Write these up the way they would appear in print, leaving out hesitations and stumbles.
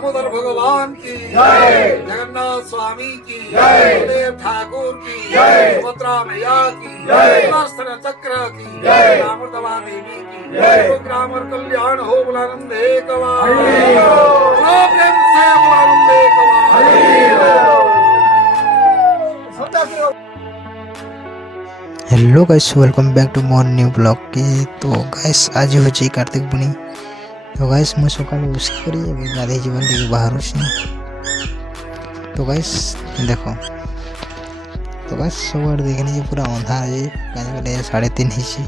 दामोदर भगवान की जय, जगन्नाथ स्वामी की जय, बलदेव ठाकुर की जय, सुभद्रा मैया की जय, सुदर्शन चक्र की जय, अमृतवा देवी की जय, ग्रामर कल्याण हो बुलानंदे कवा, प्रेम से बुलानंदे कवा। Hello guys, welcome back to more new blog के। तो गाइस आज हो कार्तिक बुनी। तो गाइस मैं सकाल उसी करी गाधे जीवन टे बाहर तो गाइस देखो, तो गाइस सब देखने पूरा अंधार है, कहीं 3:30 ही।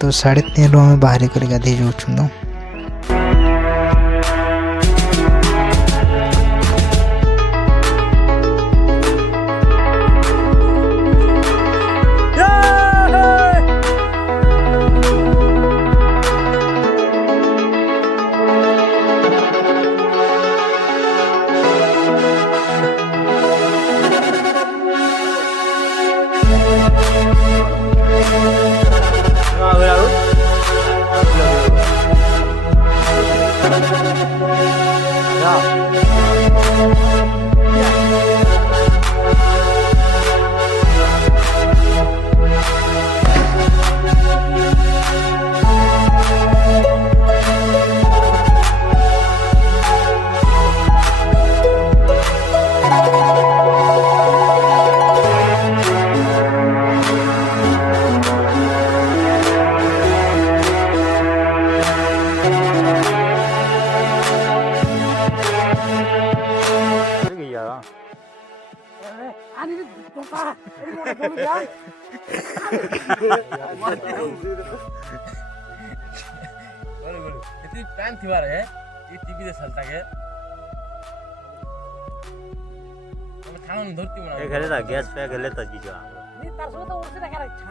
तो 3:30 आम बाहर कर गाधे जाऊँ। प्लान थिबार है ये टीवी दे चलता के हम खाना नहीं धरती बना ए घरे ता गैस पे गले ता जी जा नहीं तार सो तो उड़से रखा रखा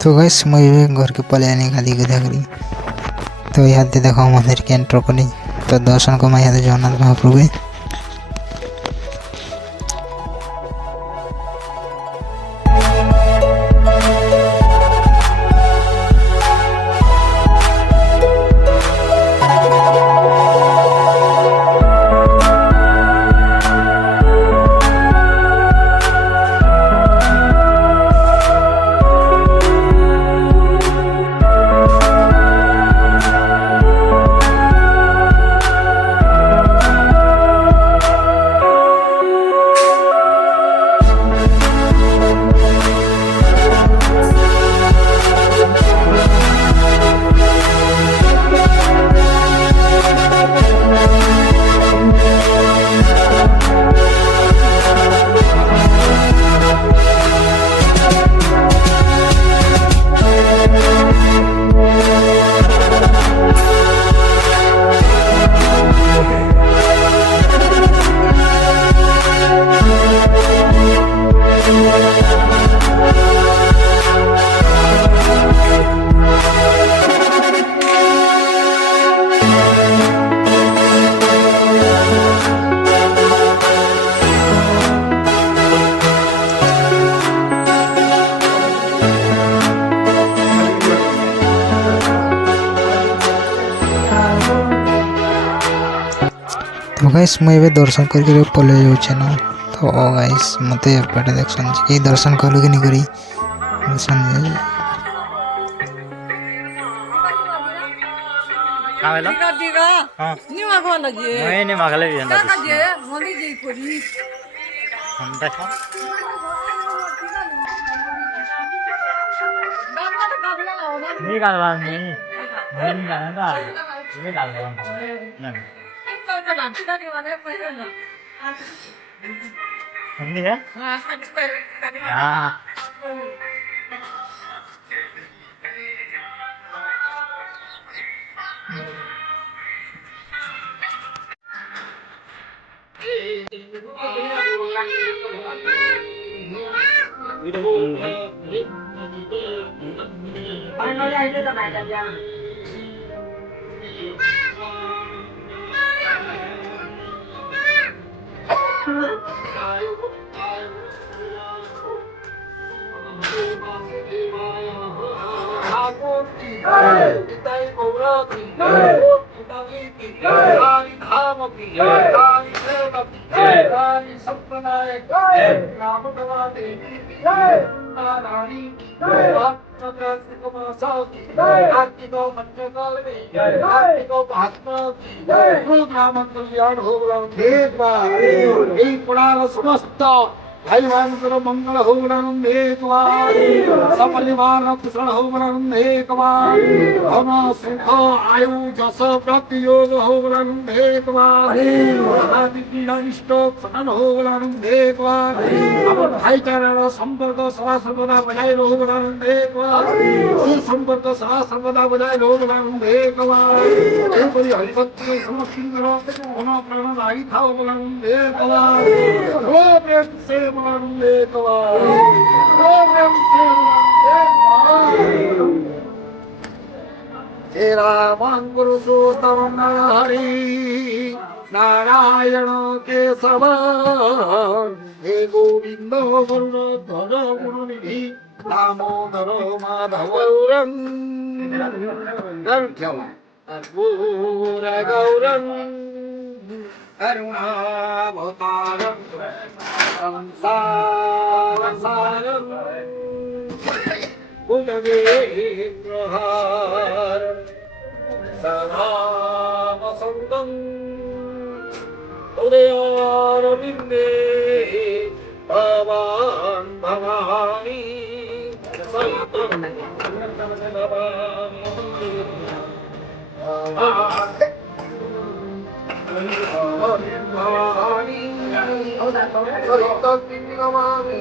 तो गाइस मैं घर के पले आने गाधी गधा करी। तो यहाँ देखो मंदिर के एंटर करी। तो दर्शन को मैं यहाँ जगन्नाथ महाप्रभु के। तो गाइस मैं ये दर्शन करके पले जाऊँ ना। तो गाइस मत एपटे देखन कि दर्शन कलु कि नहीं करी दर्शन कावेला हां नहीं मागवा लगे मैं ने मागले भी हंदा का जे होली जे कोरी हम देखो नहीं कालवा नहीं गाना ये डाल दो ना हिंदी है हाँ ठाकुर की निताई गौरा की पिताजी की रानी धाम की रानी सेवा की रानी सत्यनारायण राम देवी की रानी की कार्तिको पंचकाल की कार्तिको महात्मा की राम कल्याण हो एक बार एक पुराण समस्त भाईवानकर मंगल हो एक बार सपरिवार कुशल हो एक बार धन सुख आयु जस प्राप्ति योग हो एक बार आदि इष्ट फलन हो एक बार भाईचारा संपर्क सदा सर्वदा बजाय रहो एक बार संपर्क सदा सर्वदा बजाय रहो एक बार हरिभक्ति समर्पित करो प्राण आई था एक बार से एक बार हे राम पुरुषोत्तम हरि नारायण केशव हे गोविंद वरुण ध्वज गुरुनिधि दामोदर माधव कर्पूर गौरम करुणावतारम संसार सारम कुलवेत्रहार सदा वसंतम उदयारविंदे भवान भवानी सहितं नमामि भवानी सहितं नमामि